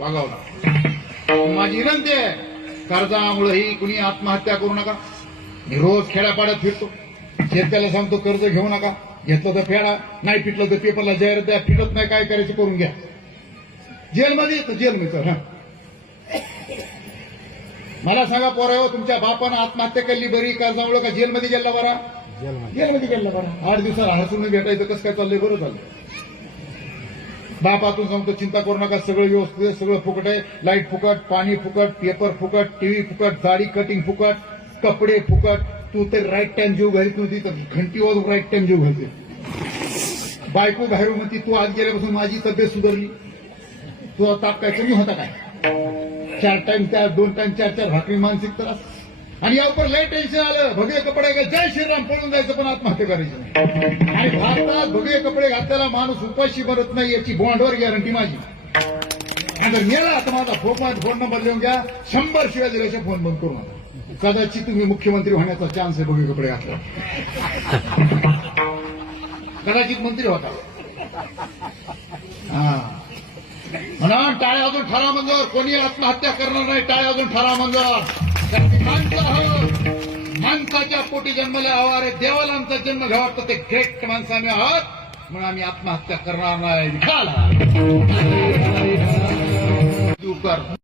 वागावला माझी विनंती आहे कर्जामुळेही कुणी आत्महत्या करू नका. मी रोज खेड्यापाड्यात फिरतो. शेतकऱ्याला सांगतो कर्ज घेऊ नका. घेतलं तर फेडा नाही पिटलं तर पेपरला जाहीर द्या. फिटत नाही काय करायचं करून घ्या. जेलमध्ये येतं जेलमध्ये हा. मला सांगा पोरा तुमच्या बापानं आत्महत्या केली बरी कर्जामुळे का जेलमध्ये गेला बरा? जेलमध्ये. गेला बरा. आठ दिवसाला हसून भेटायचं कसं काय चाललंय? बरं झालं. बापातून सांगतो चिंता करू नका सगळं व्यवस्थित सगळं फुकट आहे. लाइट फुकट पाणी फुकट पेपर फुकट टीव्ही फुकट दाढी कटिंग फुकट कपडे फुकट. तू तर राईट टाइम जीव घालीत नव्हती तर घंटी राईट टाइम जीव घालते. बायको बाहेर म्हणती तू आज गेल्यापासून माझी तब्येत सुधारली. तू ताप काय कमी होता काय? चार टाइम चार दोन टाइम चार चार भाकरी मानसिक त्रास. आणि यावर लय टेन्शन आलं. भगवे कपडे का जय श्रीराम. पळून जायचं पण आत्महत्या करायची नाही. आणि भारतात भगवे कपडे घातलेला माणूस उपाशी भरत नाही याची बॉन्डवर गॅरंटी माझी. आणि जर मेला तर माझा फोन फोन नंबर लिहून घ्या. शंभर शिवाय दिल्याशिवाय फोन बंद करू नका कदाचित तुम्ही मुख्यमंत्री होण्याचा चान्स आहे भगवे कपडे घातला कदाचित मंत्री होता. हा. म्हणून टाळ्या अजून ठरा मंजूर. कोणी आत्महत्या करणार नाही टाळ्या अजून ठरा मंजूर. माणसं आहोत माणसाच्या पोटी जन्मले आहोत अरे देवाला आमचा जन्म घ्यावा वाटतं. ते ग्रेट माणसं आम्ही आहोत. म्हणून आम्ही आत्महत्या करणार नाही. खाला.